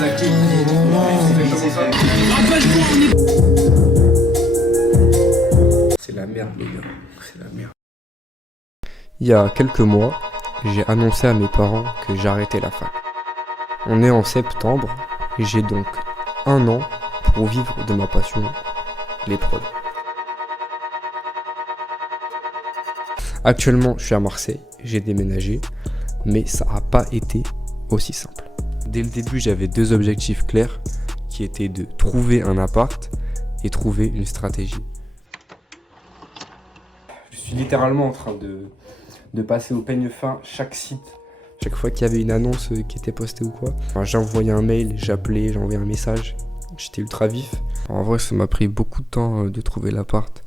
C'est la merde les gars, c'est la merde. Il y a quelques mois, j'ai annoncé à mes parents que j'arrêtais la fac. On est en septembre et j'ai donc 1 an pour vivre de ma passion, les prods. Actuellement, je suis à Marseille, j'ai déménagé, mais ça n'a pas été aussi simple. Dès le début, j'avais 2 objectifs clairs qui étaient de trouver un appart et trouver une stratégie. Je suis littéralement en train de passer au peigne fin chaque site. Chaque fois qu'il y avait une annonce qui était postée ou quoi, j'envoyais un mail, j'appelais, j'envoyais un message. J'étais ultra vif. En vrai, ça m'a pris beaucoup de temps de trouver l'appart.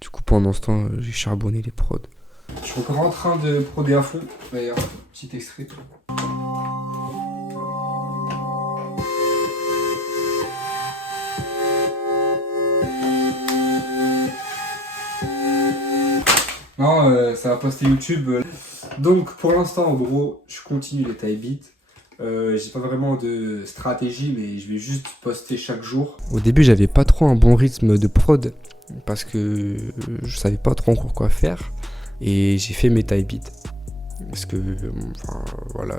Du coup, pendant ce temps, j'ai charbonné les prods. Je suis encore en train de proder à fond. D'ailleurs, petit extrait. Non, ça va poster YouTube. Donc pour l'instant, en gros, je continue les taille beats. J'ai pas vraiment de stratégie, mais je vais juste poster chaque jour. Au début, j'avais pas trop un bon rythme de prod parce que je savais pas trop encore quoi faire. Et j'ai fait mes taille beats. Parce que, enfin, voilà,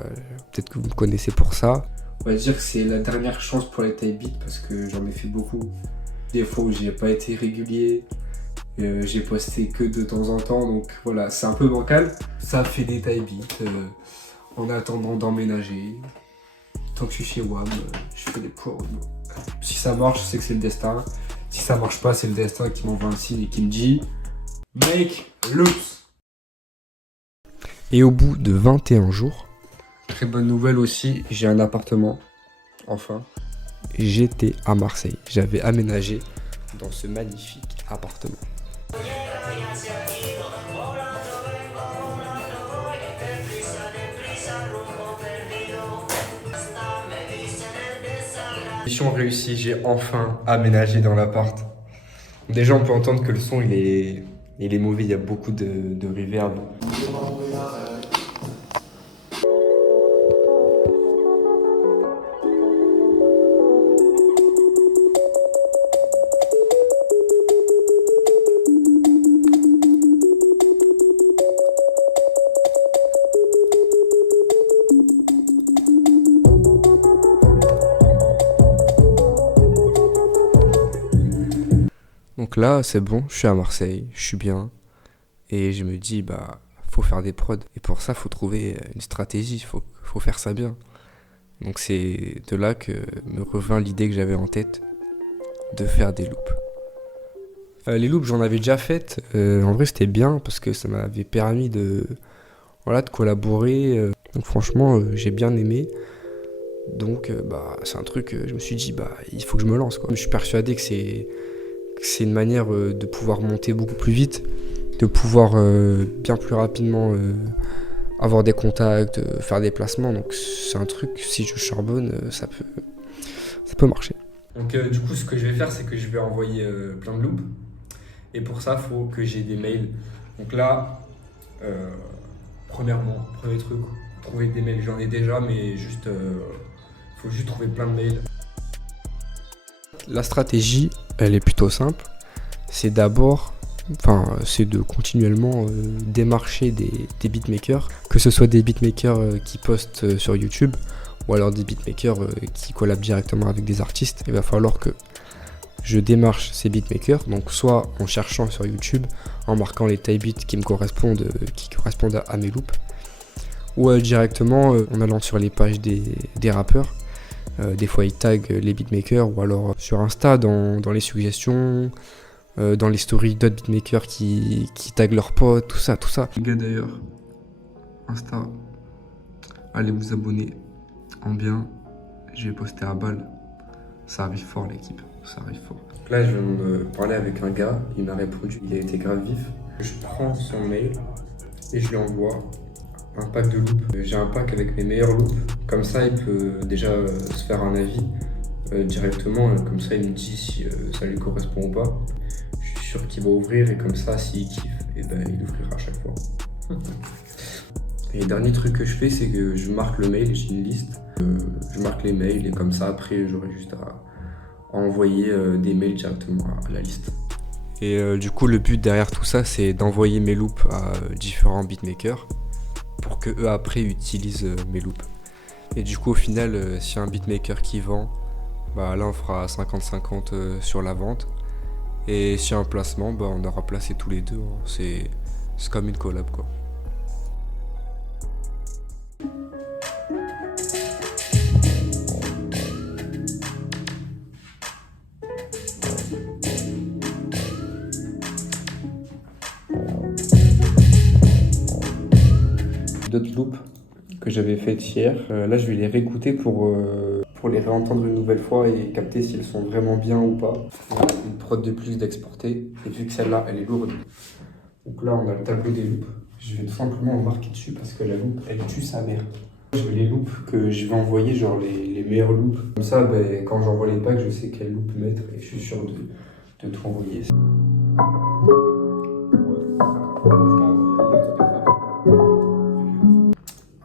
peut-être que vous me connaissez pour ça. On va dire que c'est la dernière chance pour les taille beats parce que j'en ai fait beaucoup. Des fois où j'ai pas été régulier. J'ai posté que de temps en temps, donc voilà, c'est un peu bancal. Ça fait des taille beats en attendant d'emménager. Tant que je suis chez WAM, je fais des prods. Si ça marche, c'est que c'est le destin. Si ça marche pas, c'est le destin qui m'envoie un signe et qui me dit make loops. Et au bout de 21 jours, très bonne nouvelle aussi, j'ai un appartement, enfin. J'étais à Marseille, j'avais aménagé dans ce magnifique appartement. Mission réussie, j'ai enfin aménagé dans l'appart. Déjà, on peut entendre que le son il est mauvais, il y a beaucoup de reverb. Donc là, c'est bon, je suis à Marseille, je suis bien. Et je me dis, bah, faut faire des prods. Et pour ça, faut trouver une stratégie, faut faire ça bien. Donc c'est de là que me revint l'idée que j'avais en tête de faire des loops. Les loops, j'en avais déjà faites. En vrai, c'était bien parce que ça m'avait permis de collaborer. Donc franchement, j'ai bien aimé. Donc bah, c'est un truc, je me suis dit, bah, il faut que je me lance, quoi. Je suis persuadé que c'est une manière de pouvoir monter beaucoup plus vite, de pouvoir bien plus rapidement avoir des contacts, faire des placements. Donc c'est un truc, si je charbonne, ça peut marcher. Donc du coup, ce que je vais faire, c'est que je vais envoyer plein de loops. Et pour ça, il faut que j'ai des mails. Donc là, premier truc, trouver des mails. J'en ai déjà, mais juste, faut juste trouver plein de mails. La stratégie, elle est plutôt simple. C'est de continuellement démarcher des beatmakers, que ce soit des beatmakers qui postent sur YouTube ou alors des beatmakers qui collabent directement avec des artistes. Il va falloir que je démarche ces beatmakers, donc soit en cherchant sur YouTube, en marquant les taille beats qui correspondent à mes loops, ou directement en allant sur les pages des rappeurs. Des fois ils taguent les beatmakers, ou alors sur Insta dans les suggestions, dans les stories d'autres beatmakers qui taguent leurs potes, tout ça. Les gars d'ailleurs, Insta, allez vous abonner en bien, je vais poster à balle. Ça arrive fort l'équipe, ça arrive fort. Donc là je viens de parler avec un gars, il m'a répondu, il a été grave vif. Je prends son mail et je lui envoie un pack de loops. J'ai un pack avec mes meilleurs loops, comme ça il peut déjà se faire un avis directement, comme ça il me dit si ça lui correspond ou pas. Je suis sûr qu'il va ouvrir et comme ça s'il kiffe, et ben il ouvrira à chaque fois. Et le dernier truc que je fais, c'est que je marque le mail, j'ai une liste. Je marque les mails et comme ça, après, j'aurai juste à envoyer des mails directement à la liste. Et du coup, le but derrière tout ça, c'est d'envoyer mes loops à différents beatmakers pour que eux après utilisent mes loops. Et du coup, au final, s'il y a un beatmaker qui vend, bah là on fera 50-50 sur la vente. Et s'il y a un placement, bah on aura placé tous les deux. Hein. C'est comme une collab quoi. D'autres loops que j'avais faites hier. Là, je vais les réécouter pour les réentendre une nouvelle fois et capter si elles sont vraiment bien ou pas. Voilà, une prod de plus d'exporter. Et vu que celle-là, elle est lourde. Donc là, on a le tableau des loops. Je vais tout simplement en marquer dessus parce que la loop, elle tue sa mère. Je vais les loops que je vais envoyer, genre les meilleurs loops. Comme ça, ben, quand j'envoie les packs, je sais quel loop mettre et je suis sûr de tout envoyer.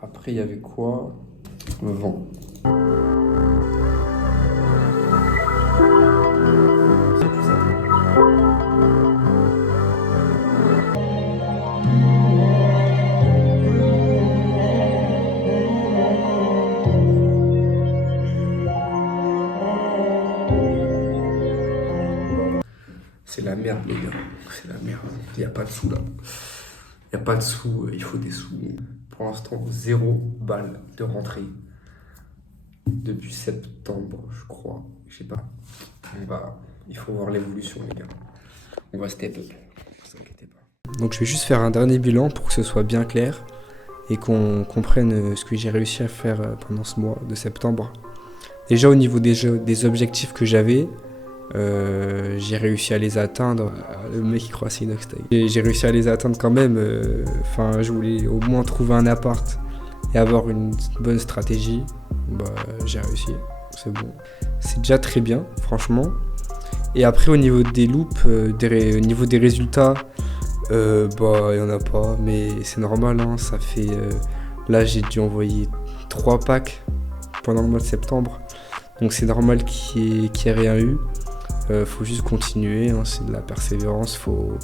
Après, il y avait quoi? Le vent. C'est la merde, les gars. C'est la merde. Il n'y a pas de sous là. Il n'y a pas de sous, il faut des sous. Pour l'instant, 0 balles de rentrée. Depuis septembre, je crois. Je sais pas. Il faut voir l'évolution, les gars. On va step up. Ne vous inquiétez pas. Donc je vais juste faire un dernier bilan pour que ce soit bien clair et qu'on comprenne ce que j'ai réussi à faire pendant ce mois de septembre. Déjà au niveau des objectifs que j'avais, j'ai réussi à les atteindre. Le mec qui croit c'est Inox Tag. J'ai réussi à les atteindre quand même. Enfin, je voulais au moins trouver un appart et avoir une bonne stratégie. Bah, j'ai réussi. C'est bon. C'est déjà très bien, franchement. Et après, au niveau des loops, au niveau des résultats, bah, il n'y en a pas. Mais c'est normal, hein, ça fait. Là, j'ai dû envoyer 3 packs pendant le mois de septembre. Donc, c'est normal qu'il n'y ait rien eu. Faut juste continuer, hein, c'est de la persévérance, faut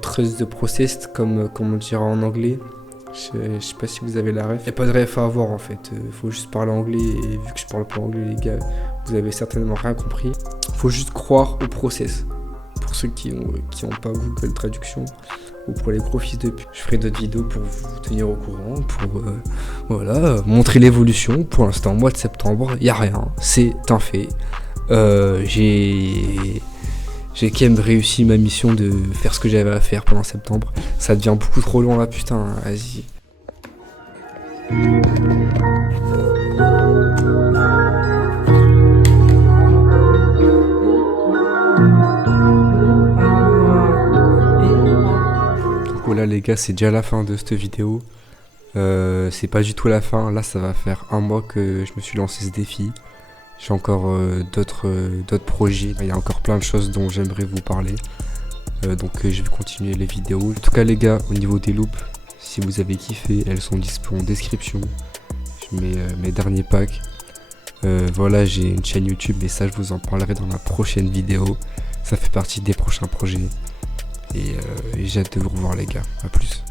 trust the process comme on dira en anglais. Je sais pas si vous avez la ref. Y a pas de ref à avoir en fait, faut juste parler anglais et vu que je parle pas anglais les gars, vous avez certainement rien compris. Faut juste croire au process. Pour ceux qui ont pas Google Traduction ou pour les gros fils de pute. Je ferai d'autres vidéos pour vous tenir au courant, pour voilà, montrer l'évolution. Pour l'instant, mois de septembre, y a rien, c'est un fait. J'ai quand même réussi ma mission de faire ce que j'avais à faire pendant septembre. Ça devient beaucoup trop long là, putain, vas-y. Donc voilà les gars, c'est déjà la fin de cette vidéo. C'est pas du tout la fin, là ça va faire un mois que je me suis lancé ce défi. J'ai encore d'autres projets, il y a encore plein de choses dont j'aimerais vous parler. Donc je vais continuer les vidéos. En tout cas les gars, au niveau des loops, si vous avez kiffé, elles sont dispo en description. Je mets mes derniers packs. Voilà, j'ai une chaîne YouTube, mais ça je vous en parlerai dans la prochaine vidéo. Ça fait partie des prochains projets. Et j'ai hâte de vous revoir les gars, à plus.